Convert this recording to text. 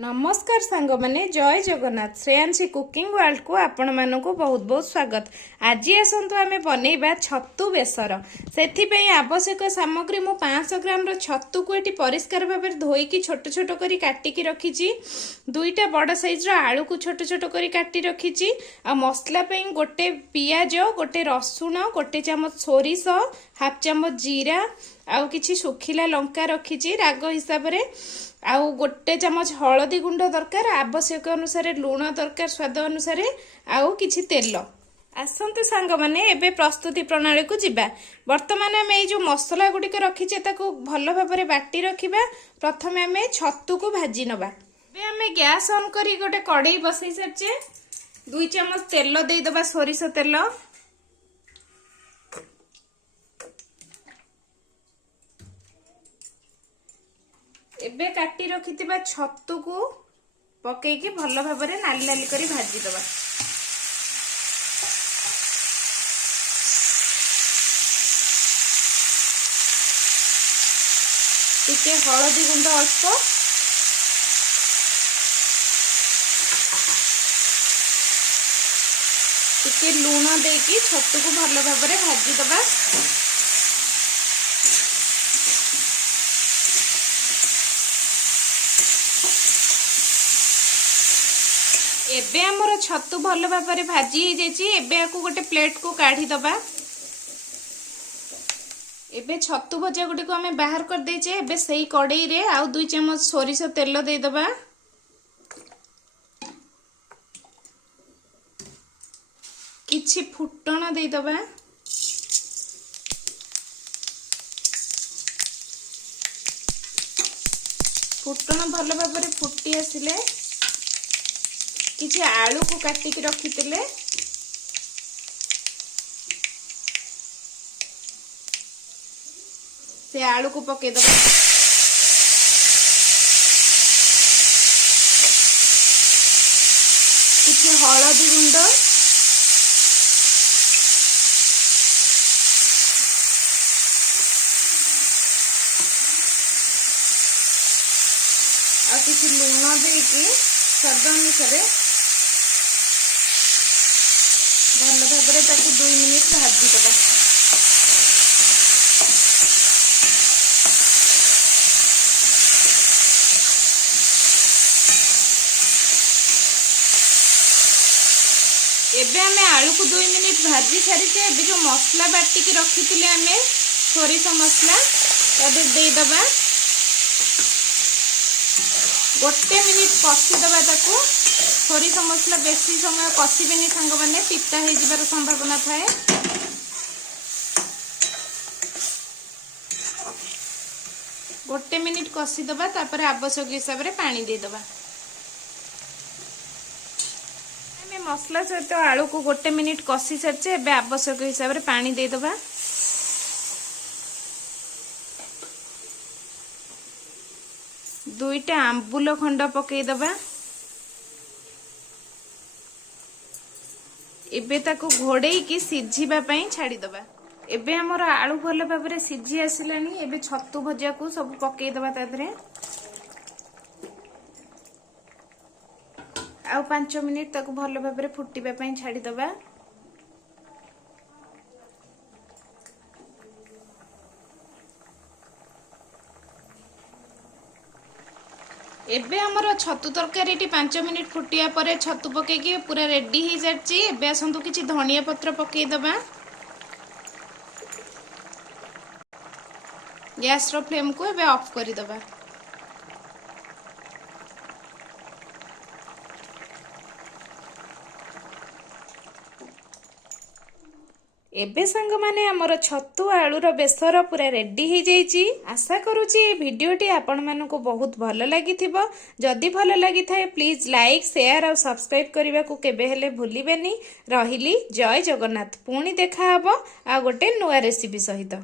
नमस्कार सांग माने जय जगन्नाथ श्रेयांशी कुकिंग वर्ल्ड को आपण मानकु बहुत बहुत स्वागत। आज आसतु आमे बनैबा छतु बेसर। सेथिपई आवश्यक सामग्री मु 500 ग्राम रो छतु को एटी परिष्कार भाबे धोईकी छोट छोट करी काटिकी रखीची। दुईटा बड़ साइज रो आलू को छोट छोट करी काटी रखीची। आ मसला पई गोटे पियाज गोटे रसुण गोटे चमच सोरिष हाफ चमच जीरा आउ किछि सुखिला लंका रखीची राग हिसाब रे आउ गोटे चमच हलदी गुंड दरकार आवश्यक अनुसार लुण दरकार स्वाद अनुसार आउ किछि तेल। आसंतु सांग माने एबे प्रस्तुति प्रणाली को जिबा। वर्तमान आमे ए जो मसला गुडी को रखीचे ताको भलो भाबरे बाटी रखिबा। प्रथमे आमे छतु को भाजी नबा। एबे आमे गैस ऑन करी गोटे कढ़ई बसई सरचे 2 चमच तेल देई दबा सोरिष तेल। एबे काटी रखिथिबा छतु को पकेकी भलो भाबरे नाली नाली करी भाजी दबा। टिके हलदी गुंड अल्प टिके लुण देकी छतु को भलो भाबरे भाजी दबा। एबे हमर छतु भलो भाबरे भाजी हे जेची। एबे आकु गोटे प्लेट को काढी दबा। एबे छतु भजा गुडी को हमें बाहर कर देचे। एबे सेही कढ़ई रे आउ 2 चम्मच सोरिष तेल दे दबा। किछि फुटण दे दबा। फुटण भलो भाबरे फुटी आसिले किछि आलू को काटी के रखितिले से आलू को पके दबा। किछि हलदी गुंड आ किछि लूण देकी स्वाद अनुसार भल भाବରେ ताकू 2 मिनिट भाजी दबा। एबे हमें आलू को 2 मिनिट भाजी सारिचे। एबे जो मसला बाटी की रखिथिले हमें सोरिष मसला तादे दे दबा। गोटे मिनिट कसी दबा ताकू। सोरिष मसला बेसी समय कसीबेनी सांग माने पिता हे जिबार संभावना थाए। गोटे मिनिट कसी दबा तापर आवश्यक हिसाब रे पानी दे दबा। हमें मसला सहित आलू को गोटे मिनिट कसी सरचे। एबे आवश्यक हिसाब रे पानी दे दबा। दुईटा आंबुल खंड पकई दबा। एबे ताको घोड़ेई की सिझिबा पई छाड़ी दबा। एबे हमर आलू भलो भाबरे सिझी आसिलानी। एबे छतु भजा को सब पकई दबा तादरे आ 5 मिनिट ताको भलो भाबरे फुटीबा पई छाड़ी दबा। एबे हमर छतु तरकारी 5 मिनिट फुटिया परे छतु पकेकी पूरा रेडी हो जाची। एबे आसंतु किछि धनिया पत्र पकेई दबा। गैस रो फ्लेम को एबे ऑफ करी दबा। एबे संग माने हमर छतु आलूर बेसर पूरा रेडी हो जाइची। आशा करूची ए वीडियोटी आपण मानको बहुत भलो लागिथिबो। जदि भलो लागि थाए प्लीज लाइक शेयर और सब्सक्राइब करबा को केबे हेले भूलिबेनी। रहिली जय जगन्नाथ। पुणी देखा हबो आ गोटे नुआ रेसिपी सहित।